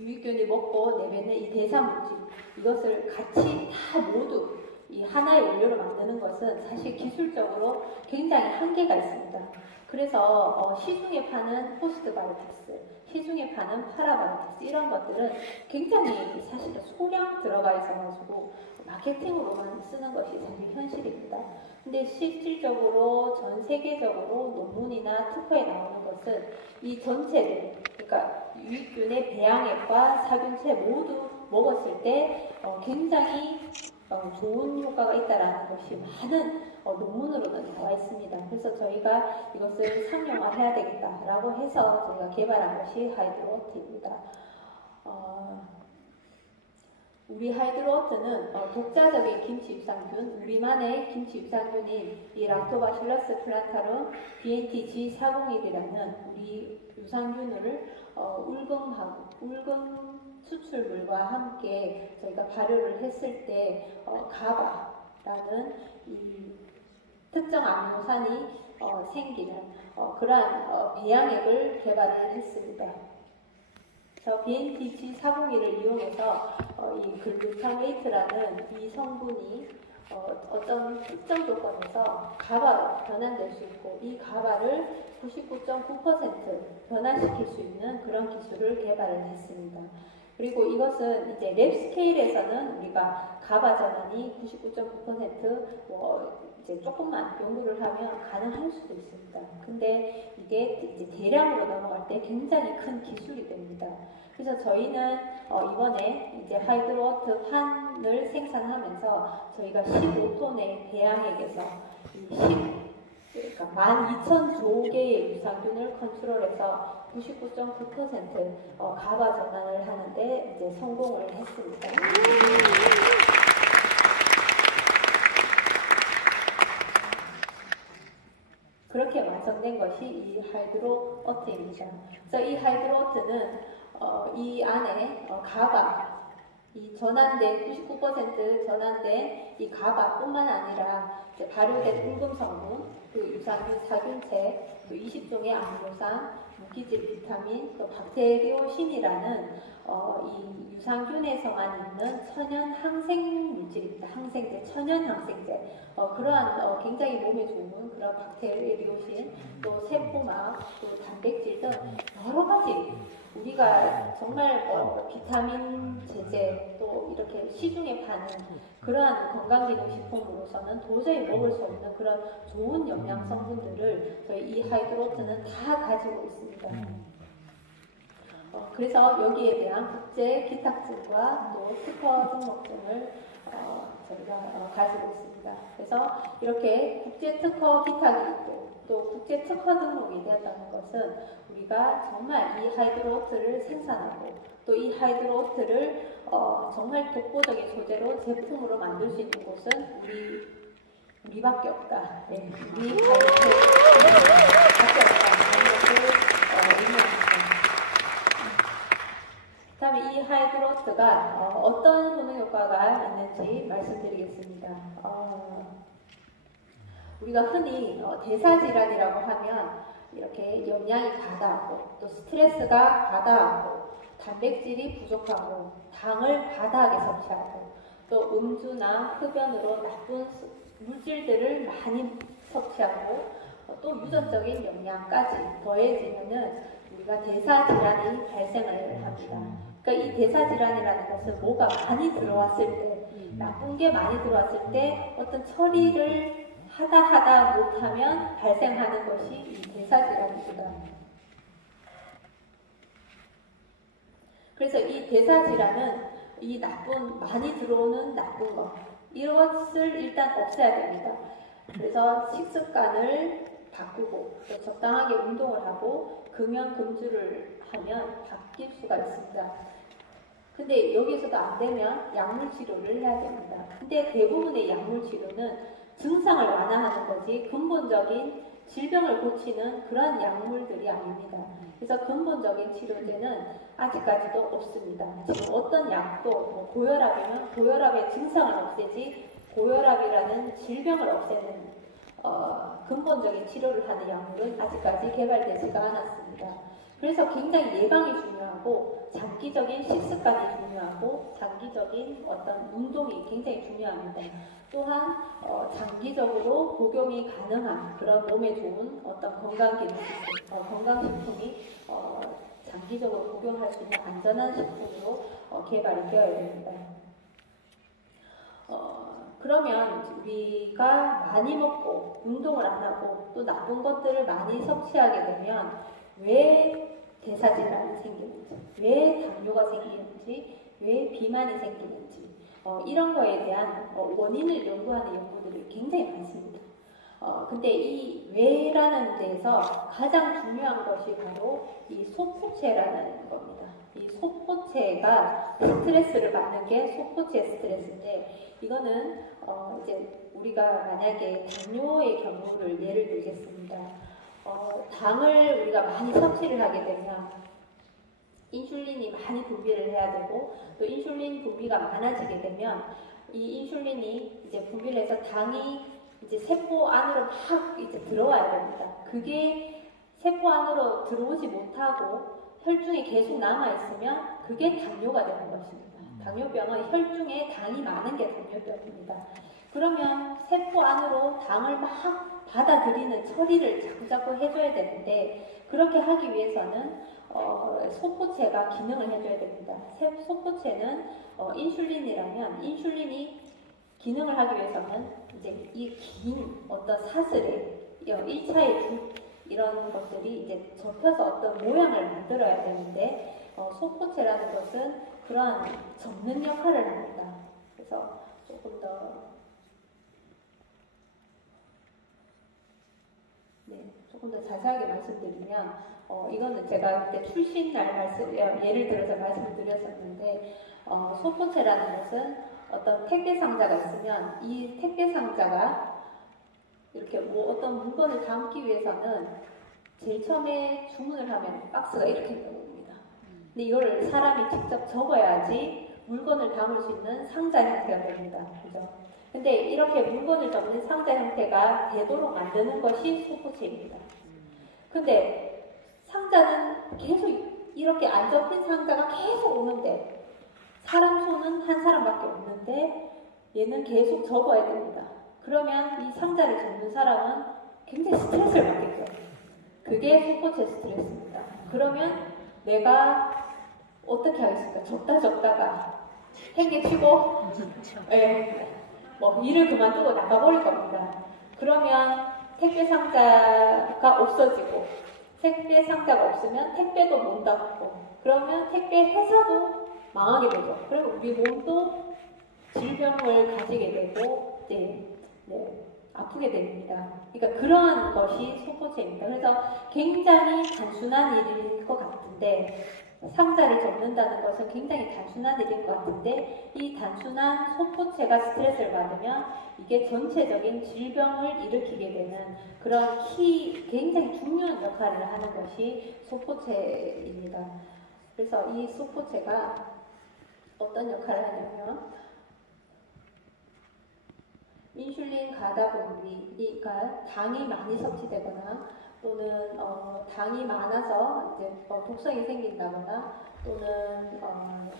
유익균이 먹고 내뱉는 이 대사물질, 이것을 같이 다 모두 이 하나의 원료로 만드는 것은 사실 기술적으로 굉장히 한계가 있습니다. 그래서 시중에 파는 포스트바이오틱스, 시중에 파는 파라바이오틱스 이런 것들은 굉장히 사실은 소량 들어가 있어가지고 마케팅으로만 쓰는 것이 사실 현실입니다. 근데 실질적으로 전 세계적으로 논문이나 특허에 나오는 것은 이 전체를, 그러니까 유익균의 배양액과 사균체 모두 먹었을 때 굉장히 좋은 효과가 있다라는 것이 많은 논문으로는 나와 있습니다. 그래서 저희가 이것을 상용화해야 되겠다라고 해서 저희가 개발한 것이 하이드로워트입니다. 우리 하이드로워트는 독자적인 김치 유산균, 우리만의 김치 유산균인 이 락토바실러스 플란타rum BNT-G401이라는 우리 유산균을 울금 수출물과 함께 저희가 발효를 했을 때 가바라는 이 특정 아미노산이 생기는 그러한 배양액을 개발을 했습니다. 그래서 BNT-G401을 이용해서 이 글루타메이트라는 이 성분이 어떤 특정 조건에서 가바로 변환될 수 있고, 이 가바를 99.9% 변화시킬 수 있는 그런 기술을 개발을 했습니다. 그리고 이것은 이제 랩 스케일에서는 우리가 가바 전환이 99.9% 이제 조금만 연구를 하면 가능할 수도 있습니다. 근데 이게 이제 대량으로 넘어갈 때 굉장히 큰 기술이 됩니다. 그래서 저희는 이번에 이제 하이드로워트 환을 생산하면서 저희가 15톤의 배양액에서 그러니까 12,000조 개의 유산균을 컨트롤해서 99.9% 가바 전환을 하는데 이제 성공을 했습니다. 그렇게 완성된 것이 이 하이드로워트입니다. 그래서 이 하이드로워트는 이 안에 가바, 이 전환된 99% 전환된 이 가바뿐만 아니라 이제 발효된 울금 성분, 그 유산균, 사균체, 또 20종의 아미노산, 무기질 비타민, 또 박테리오신이라는 이 유산균에서만 있는 천연 항생 물질입니다. 항생제, 천연 항생제. 그러한 굉장히 몸에 좋은 그런 박테리오신, 또 세포막, 또 단백질 등 여러 가지 우리가 정말 비타민 제제, 또 이렇게 시중에 파는 그러한 건강기능식품으로서는 도저히 먹을 수 없는 그런 좋은 영양 성분들을 저희 이 하이드로워트는 다 가지고 있습니다. 그래서 여기에 대한 국제 기탁증과 또 특허 등록증을 저희가 가지고 있습니다. 그래서 이렇게 국제 특허 기탁이 있고 또 국제 특허 등록이 되었다는 것은 우리가 정말 이 하이드로워트를 생산하고 또 이 하이드로워트를 정말 독보적인 소재로 제품으로 만들 수 있는 곳은 우리밖에 없다. 네, 우리 하이드로워트밖에 없다는 것을 의미합니다. 다음에 이 하이드로워트가 어떤 효능 효과가 있는지 말씀드리겠습니다. 우리가 흔히 대사질환이라고 하면 이렇게 영양이 과다하고 또 스트레스가 과다하고 단백질이 부족하고 당을 과다하게 섭취하고 또 음주나 흡연으로 나쁜 물질들을 많이 섭취하고 또 유전적인 영양까지 더해지면은 우리가 대사질환이 발생을 합니다. 그러니까 이 대사질환이라는 것은 뭐가 많이 들어왔을 때, 나쁜 게 많이 들어왔을 때 어떤 처리를 하다 못하면 발생하는 것이 이 대사질환입니다. 그래서 이 대사질환은 이 많이 들어오는 나쁜 것, 이것을 일단 없애야 됩니다. 그래서 식습관을 바꾸고 또 적당하게 운동을 하고 금연 금주를 하면 바뀔 수가 있습니다. 근데 여기서도 안 되면 약물 치료를 해야 됩니다. 근데 대부분의 약물 치료는 증상을 완화하는 거지 근본적인 질병을 고치는 그런 약물들이 아닙니다. 그래서 근본적인 치료제는 아직까지도 없습니다. 지금 어떤 약도 뭐 고혈압이면 고혈압의 증상을 없애지 고혈압이라는 질병을 없애는 근본적인 치료를 하는 약물은 아직까지 개발되지가 않았습니다. 그래서 굉장히 예방이 중요하고 장기적인 식습관이 중요하고 장기적인 어떤 운동이 굉장히 중요합니다. 또한 장기적으로 복용이 가능한 그런 몸에 좋은 어떤 건강기능식품, 건강식품이 장기적으로 복용할 수 있는 안전한 식품으로 개발이 되어야 됩니다. 그러면 우리가 많이 먹고 운동을 안 하고 또 나쁜 것들을 많이 섭취하게 되면 왜 대사질환이 생기는지, 왜 당뇨가 생기는지, 왜 비만이 생기는지 이런 거에 대한 원인을 연구하는 연구들이 굉장히 많습니다. 근데 이 왜라는 데에서 가장 중요한 것이 바로 이 소포체라는 겁니다. 이 소포체가 스트레스를 받는 게 소포체 스트레스인데 이거는 이제 우리가 만약에 당뇨의 경우를 예를 들겠습니다. 당을 우리가 많이 섭취를 하게 되면 인슐린이 많이 분비를 해야 되고 또 인슐린 분비가 많아지게 되면 이 인슐린이 이제 분비를 해서 당이 이제 세포 안으로 막 이제 들어와야 됩니다. 그게 세포 안으로 들어오지 못하고 혈중에 계속 남아있으면 그게 당뇨가 되는 것입니다. 당뇨병은 혈중에 당이 많은 게 당뇨병입니다. 그러면 세포 안으로 당을 막 받아들이는 처리를 자꾸자꾸 해줘야 되는데 그렇게 하기 위해서는 소포체가 기능을 해줘야 됩니다. 소포체는 인슐린이라면 인슐린이 기능을 하기 위해서는 이제 이 긴 어떤 사슬에 1차의 이런 것들이 이제 접혀서 어떤 모양을 만들어야 되는데 소포체라는 것은 그러한 접는 역할을 합니다. 그래서 조금 더 자세하게 말씀드리면 이거는 제가 그때 출신날 예를 들어서 말씀을 드렸었는데 소포체라는 것은 어떤 택배 상자가 있으면 이 택배 상자가 이렇게 뭐 어떤 물건을 담기 위해서는 제일 처음에 주문을 하면 박스가 이렇게 나옵니다. 근데 이걸 사람이 직접 접어야지 물건을 담을 수 있는 상자 형태가 됩니다. 그죠? 근데 이렇게 물건을 접는 상자 형태가 되도록 만드는 것이 소포체입니다. 근데 상자는 계속 이렇게 안 접힌 상자가 계속 오는데 사람 손은 한 사람밖에 없는데 얘는 계속 접어야 됩니다. 그러면 이 상자를 접는 사람은 굉장히 스트레스를 받겠죠. 그게 소포체 스트레스입니다. 그러면 내가 어떻게 하겠습니까? 접다가 행개치고 뭐 일을 그만두고 나가버릴 겁니다. 그러면 택배 상자가 없어지고 택배 상자가 없으면 택배도 못 닫고 그러면 택배 회사도 망하게 되죠. 그리고 우리 몸도 질병을 가지게 되고 아프게 됩니다. 그러니까 그러한 것이 소포체입니다. 그래서 굉장히 단순한 일일 것 같은데 상자를 접는다는 것은 굉장히 단순한 일인 것 같은데 이 단순한 소포체가 스트레스를 받으면 이게 전체적인 질병을 일으키게 되는 그런 굉장히 중요한 역할을 하는 것이 소포체입니다. 그래서 이 소포체가 어떤 역할을 하냐면 인슐린 가다 분비가 당이 많이 섭취되거나 또는 당이 많아서 이제 독성이 생긴다거나 또는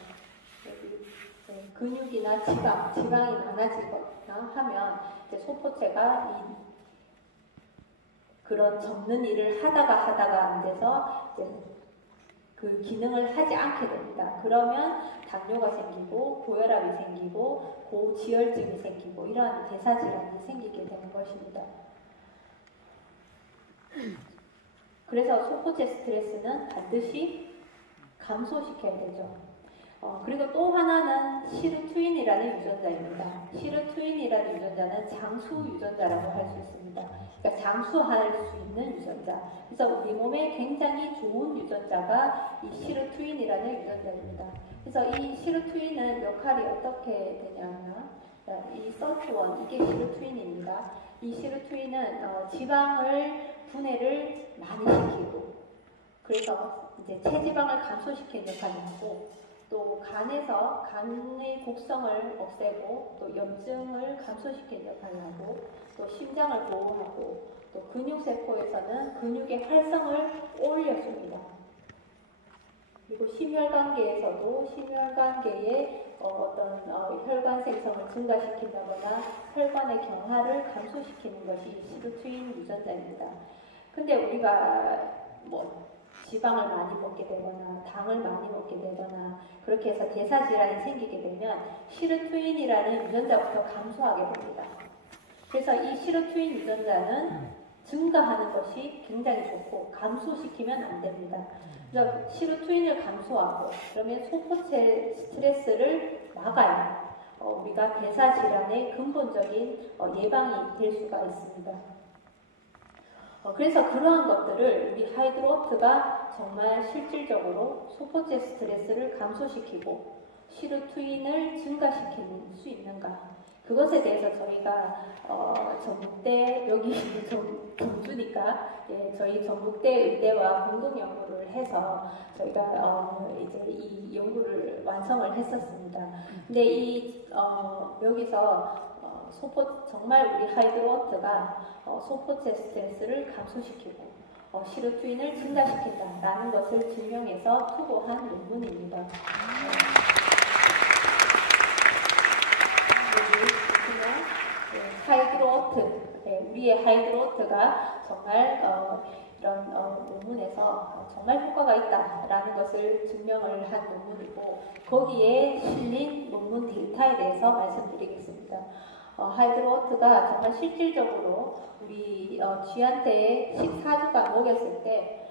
근육이나 지방이 많아지거나 하면 이제 소포체가 그런 접는 일을 하다가 안 돼서 이제 그 기능을 하지 않게 됩니다. 그러면 당뇨가 생기고 고혈압이 생기고 고지혈증이 생기고 이러한 대사질환이 생기게 되는 것입니다. 그래서 소포체 스트레스는 반드시 감소시켜야 되죠. 그리고 또 하나는 시르투인이라는 유전자입니다. 시르투인이라는 유전자는 장수 유전자라고 할 수 있습니다. 그러니까 장수할 수 있는 유전자. 그래서 우리 몸에 굉장히 좋은 유전자가 이 시르투인이라는 유전자입니다. 그래서 이 시르투인은 역할이 어떻게 되냐면, 이 서투원, 이게 시르투인입니다. 이 시르투인은 지방을 분해를 많이 시키고, 그래서 이제 체지방을 감소시키는 역할을 하고, 또 간에서 간의 곡성을 없애고, 또 염증을 감소시키는 역할을 하고, 또 심장을 보호하고, 또 근육세포에서는 근육의 활성을 올려줍니다. 그리고 심혈관계에서도 심혈관계의 어떤 혈관 생성을 증가시킨다거나 혈관의 경화를 감소시키는 것이 시르투인 유전자입니다. 근데 우리가 지방을 많이 먹게 되거나 당을 많이 먹게 되거나 그렇게 해서 대사질환이 생기게 되면 시르투인이라는 유전자부터 감소하게 됩니다. 그래서 이 시르투인 유전자는 증가하는 것이 굉장히 좋고 감소시키면 안 됩니다. 그래서 시르투인을 감소하고 그러면 소포체 스트레스를 막아야 우리가 대사질환의 근본적인 예방이 될 수가 있습니다. 그래서 그러한 것들을 우리 하이드로트가 정말 실질적으로 소포체 스트레스를 감소시키고 시르투인을 증가시킬 수 있는가, 그것에 대해서 저희가 전북대, 여기 경주니까 저희 전북대 의대와 공동 연구를 해서 저희가 이제 이 연구를 완성을 했었습니다. 근데 여기서 정말 우리 하이드로트가 소포체 스트레스를 감소시키고 시르투인을 증가시킨다라는 것을 증명해서 투고한 논문입니다. 여기 보시면 하이드로트, 우리의 하이드로트가 정말 이런 논문에서 정말 효과가 있다라는 것을 증명을 한 논문이고, 거기에 실린 논문 데이터에 대해서 말씀드리겠습니다. 하이드로트가 정말 실질적으로 우리 쥐한테 14주간 먹였을 때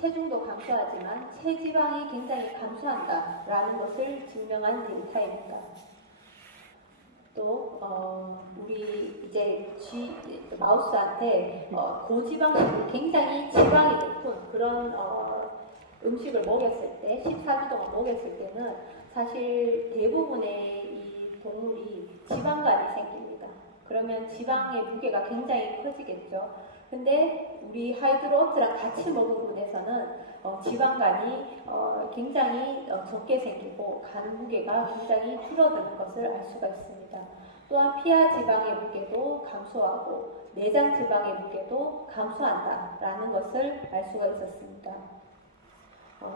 체중도 감소하지만 체지방이 굉장히 감소한다라는 것을 증명한 데이터입니다. 또 우리 이제 마우스한테 고지방식을 굉장히 지방이 높은 그런 음식을 먹였을 때 14주 동안 먹였을 때는 사실 대부분의 이 동물이 지방간이 생깁니다. 그러면 지방의 무게가 굉장히 커지겠죠. 근데 우리 하이드로트랑 같이 먹은 분에서는 지방간이 굉장히 적게 생기고 간 무게가 굉장히 줄어드는 것을 알 수가 있습니다. 또한 피하 지방의 무게도 감소하고 내장 지방의 무게도 감소한다라는 것을 알 수가 있었습니다.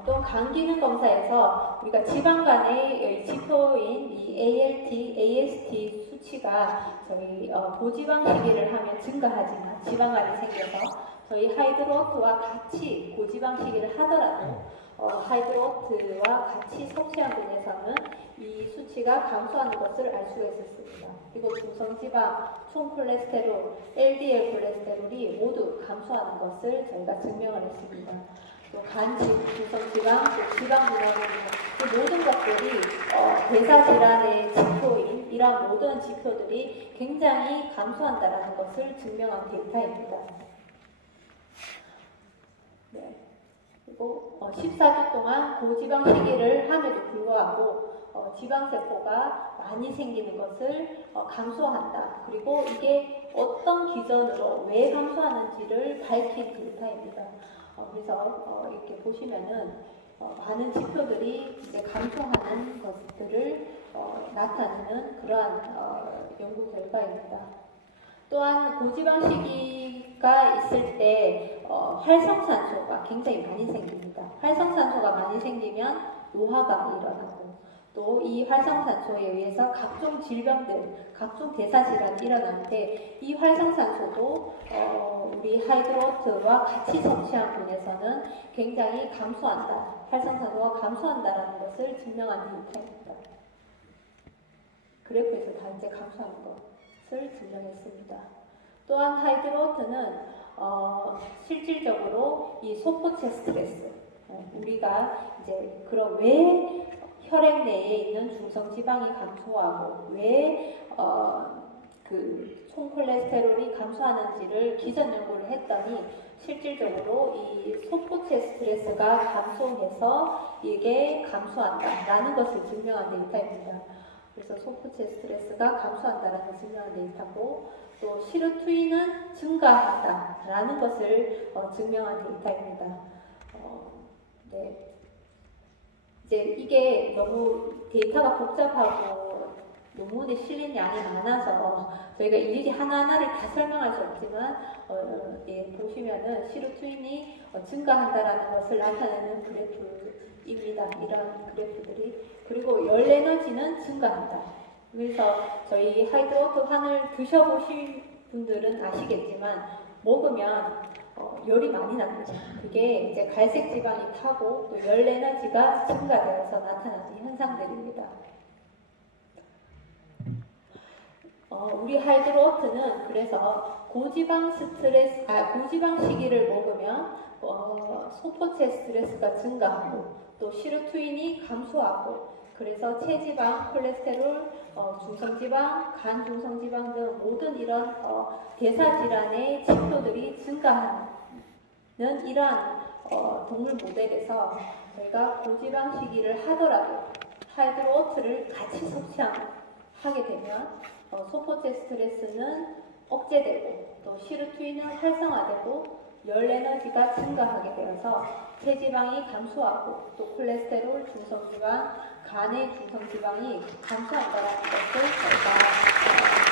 또 간 기능 검사에서 우리가 지방간의 지표인 이 ALT, AST 수치가 저희 고지방 시기를 하면 증가하지만 지방간이 생겨서 저희 하이드로트와 같이 고지방 시기를 하더라도 하이드로트와 같이 섭취한 분에서는 이 수치가 감소하는 것을 알 수가 있었습니다. 그리고 중성지방, 총콜레스테롤, LDL 콜레스테롤이 모두 감소하는 것을 저희가 증명을 했습니다. 또 중성지방, 또 지방분해물, 그 모든 것들이 대사질환의 지표인 이러한 모든 지표들이 굉장히 감소한다는 것을 증명한 데이터입니다. 네. 그리고 14주 동안 고지방 시기를 함에도 불구하고 지방세포가 많이 생기는 것을 감소한다. 그리고 이게 어떤 기전으로 왜 감소하는지를 밝힌 데이터입니다. 그래서 이렇게 보시면은 많은 지표들이 이제 감소하는 것들을 나타내는 그러한 연구 결과입니다. 또한 고지방 시기가 있을 때 활성산소가 굉장히 많이 생깁니다. 활성산소가 많이 생기면 노화가 일어나고 또 이 활성산소에 의해서 각종 질병들, 각종 대사질환이 일어나는데 이 활성산소도 우리 하이드로트와 같이 섭취한 분에서는 굉장히 감소한다. 활성산소가 감소한다라는 것을 증명한 데이터입니다. 그래프에서 다 이제 감소하는 것을 증명했습니다. 또한 하이드로트는 실질적으로 이 소포체 스트레스, 우리가 이제 그런 왜 혈액 내에 있는 중성지방이 감소하고 왜 그 총콜레스테롤이 감소하는지를 기전 연구를 했더니 실질적으로 이 소포체 스트레스가 감소해서 이게 감소한다라는 것을 증명한 데이터입니다. 그래서 소포체 스트레스가 감소한다라는 증명한 데이터고 또 시르투인은 증가한다라는 것을 증명한 데이터입니다. 네. 이제 이게 너무 데이터가 복잡하고 논문에 실린 양이 많아서 저희가 일일이 하나하나를 다 설명할 수 없지만 예, 보시면은 시르투인이 증가한다라는 것을 나타내는 그래프입니다. 이런 그래프들이. 그리고 열 에너지는 증가한다. 그래서 저희 하이드로트 환을 드셔보신 분들은 아시겠지만 먹으면 열이 많이 납니다. 그게 이제 갈색 지방이 타고 또 열 에너지가 증가되어서 나타나는 현상들입니다. 우리 하이드로트는 그래서 고지방 시기를 먹으면 소포체 스트레스가 증가하고 또 시르투인이 감소하고 그래서 체지방, 콜레스테롤, 중성지방, 간 중성지방 등 모든 이런 대사질환의 지표들이 증가하는 이러한 동물 모델에서 저희가 고지방 시기를 하더라도 하이드로트를 같이 섭취하게 되면 소포체 스트레스는 억제되고 또 시르투인은 활성화되고 열 에너지가 증가하게 되어서 체지방이 감소하고 또 콜레스테롤, 중성지방, 간의 중성지방이 감소한다는 것을 저희가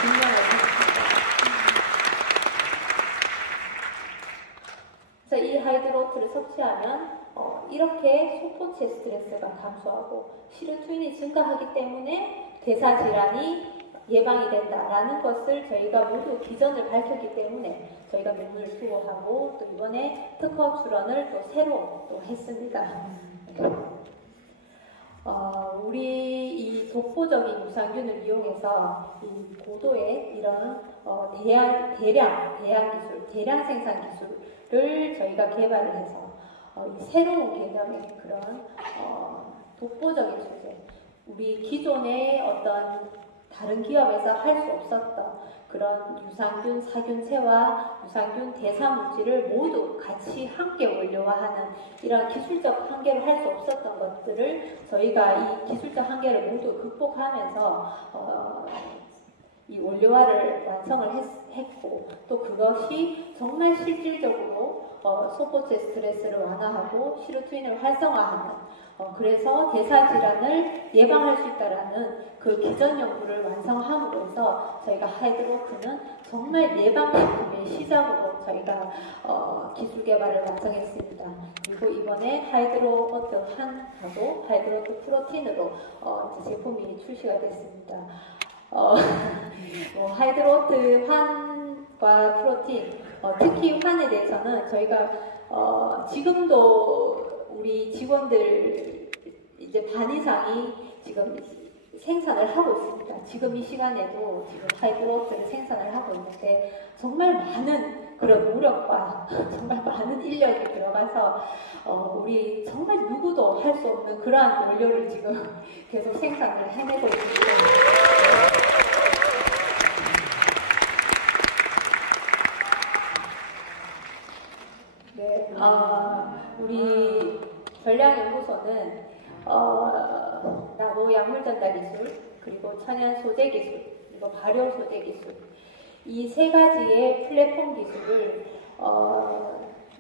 증명을 했습니다. 그래서 이 하이드로트를 섭취하면 이렇게 소포체 스트레스가 감소하고 시르투인이 증가하기 때문에 대사질환이 예방이 된다라는 것을 저희가 모두 기전을 밝혔기 때문에 저희가 논문을 수호하고 또 이번에 특허 출원을 또 새로 또 했습니다. 우리 이 독보적인 유산균을 이용해서 이 고도의 이런 대량 생산 기술을 저희가 개발을 해서 이 새로운 개념의 그런 독보적인 소재, 우리 기존의 어떤 다른 기업에서 할 수 없었던 그런 유산균, 사균체와 유산균 대사물질을 모두 같이 함께 원료화하는 이런 기술적 한계로 할 수 없었던 것들을 저희가 이 기술적 한계를 모두 극복하면서 이 원료화를 완성을 했고 또 그것이 정말 실질적으로 소포체 스트레스를 완화하고 시르투인을 활성화하는 그래서 대사질환을 예방할 수 있다라는 그 기전 연구를 완성함으로 해서 저희가 하이드로트는 정말 예방식품의 시작으로 저희가 기술 개발을 완성했습니다. 그리고 이번에 하이드로트 환하고 하이드로트 프로틴으로 제품이 출시가 됐습니다. 하이드로트 환과 프로틴, 특히 환에 대해서는 저희가 지금도 우리 직원들 이제 반 이상이 지금 생산을 하고 있습니다. 지금 이 시간에도 지금 하이드로트를 생산을 하고 있는데 정말 많은 그런 노력과 정말 많은 인력이 들어가서 우리 정말 누구도 할 수 없는 그러한 원료를 지금 계속 생산을 해내고 있습니다. 네, 우리 전략연구소는 나노 약물 전달 기술, 그리고 천연 소재 기술, 그리고 발효 소재 기술, 이 세 가지의 플랫폼 기술을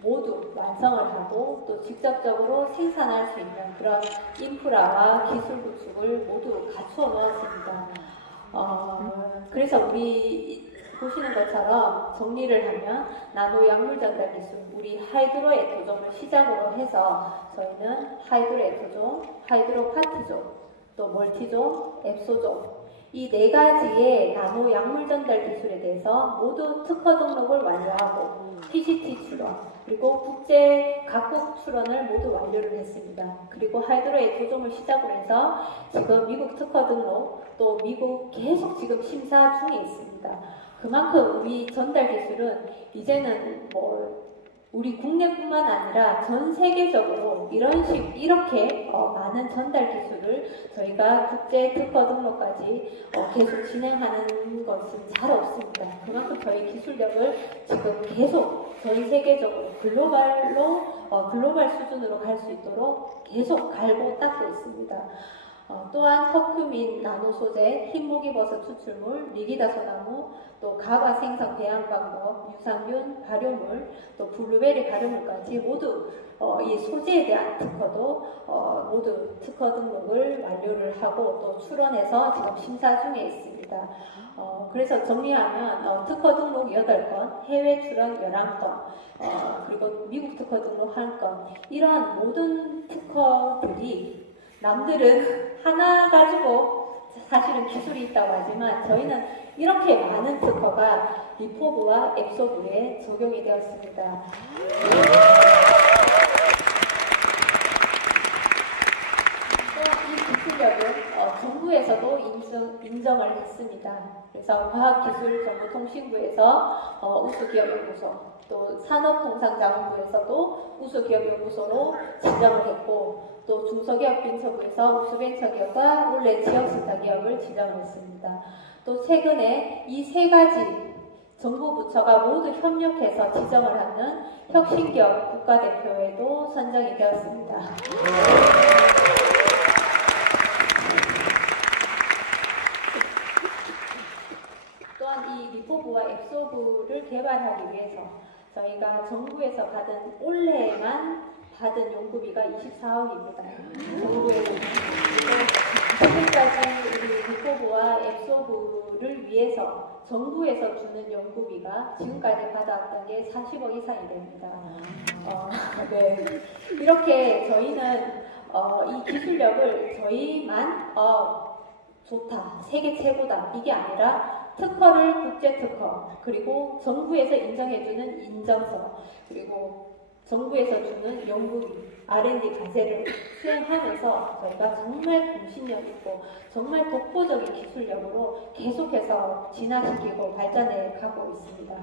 모두 완성을 하고 또 직접적으로 생산할 수 있는 그런 인프라와 기술 구축을 모두 갖추어 넣었습니다. 그래서 우리 보시는 것처럼 정리를 하면 나노 약물 전달 기술, 우리 하이드로 에토존을 시작으로 해서 저희는 하이드로 에토존, 하이드로 파티존, 또 멀티존, 앱소존, 이 네 가지의 나노 약물 전달 기술에 대해서 모두 특허 등록을 완료하고 PCT 출원, 그리고 국제 각국 출원을 모두 완료를 했습니다. 그리고 하이드로 에토존을 시작으로 해서 지금 미국 특허 등록, 또 미국 계속 지금 심사 중에 있습니다. 그만큼 우리 전달 기술은 이제는 우리 국내뿐만 아니라 전 세계적으로 이렇게 많은 전달 기술을 저희가 국제 특허 등록까지 계속 진행하는 것은 잘 없습니다. 그만큼 저희 기술력을 지금 계속 전 세계적으로 글로벌 수준으로 갈 수 있도록 계속 갈고 닦고 있습니다. 또한 석유민 나노 소재, 흰목이버섯 추출물, 리기다 소나무, 또 가바 생성 배양 방법, 유산균 발효물, 또 블루베리 발효물까지 모두 이 소재에 대한 특허도 모두 특허 등록을 완료를 하고 또 출원해서 지금 심사 중에 있습니다. 그래서 정리하면 특허 등록 8건, 해외 출원 11건, 그리고 미국 특허 등록 1건, 이러한 모든 특허들이 남들은 하나 가지고 사실은 기술이 있다고 하지만 저희는 이렇게 많은 특허가 리포브와 앱소브에 적용이 되었습니다. 또 이 기술력은 정부에서도 인정을 했습니다. 그래서 과학기술정보통신부에서 우수기업연구소, 또 산업통상자원부에서도 우수기업연구소로 지정을 했고, 또 중소기업벤처부에서 우수벤처기업과 올해 지역스타기업을 지정을 했습니다. 또 최근에 이 세 가지 정부 부처가 모두 협력해서 지정을 하는 혁신기업 국가대표에도 선정이 되었습니다. 또한 이 리포브와 앱소브를 개발하기 위해서 저희가 정부에서 받은 올해만 받은 연구비가 24억입니다. 정부에서 지금까지 우리 리포브와 앱소브를 위해서 정부에서 주는 연구비가 지금까지 받아왔던 게 40억 이상이 됩니다. 네. 이렇게 저희는 이 기술력을 저희만 좋다, 세계 최고다 이게 아니라 특허를 국제 특허, 그리고 정부에서 인정해주는 인정서, 그리고 정부에서 주는 연구비, R&D 과제를 수행하면서 저희가 정말 공신력 있고 정말 독보적인 기술력으로 계속해서 진화시키고 발전해 가고 있습니다.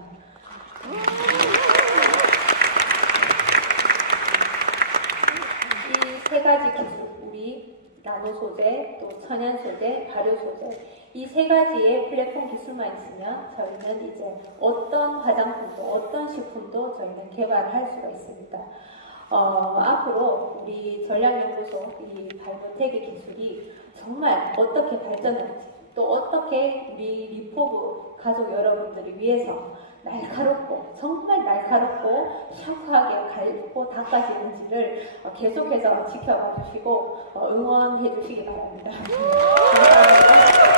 이 세 가지 기술, 우리 나노 소재, 또 천연 소재, 발효 소재, 이 세 가지의 플랫폼 기술만 있으면 저희는 이제 어떤 화장품도 어떤 식품도 저희는 개발을 할 수가 있습니다. 앞으로 우리 전략연구소 이 바이오테크 기술이 정말 어떻게 발전할지, 또 어떻게 우리 리포브 가족 여러분들을 위해서 날카롭고 정말 날카롭고 샤프하게 갈고 닦아지는지를 계속해서 지켜봐 주시고 응원해 주시기 바랍니다. 감사합니다.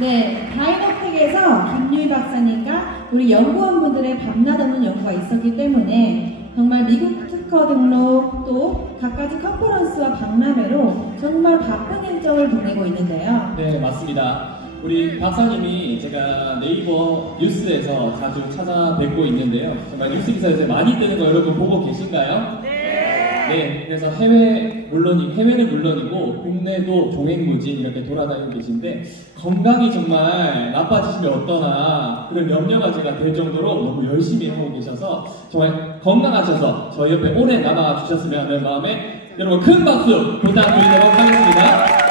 네, 바이오텍에서 김유희 박사님과 우리 연구원분들의 밤낮 없는 연구가 있었기 때문에 정말 미국 특허 등록 또 갖가지 컨퍼런스와 박람회로 정말 바쁜 일정을 보내고 있는데요. 네, 맞습니다. 우리 박사님이 제가 네이버 뉴스에서 자주 찾아뵙고 있는데요. 정말 뉴스 기사에서 많이 뜨는 거 여러분 보고 계신가요? 네, 그래서 해외는 물론이고 국내도 종횡무진 이렇게 돌아다니고 계신데 건강이 정말 나빠지시면 어떠나 그런 염려가 제가 될 정도로 너무 열심히 하고 계셔서 정말 건강하셔서 저희 옆에 오래 남아 주셨으면 하는 마음에 여러분 큰 박수 부탁드리도록 하겠습니다.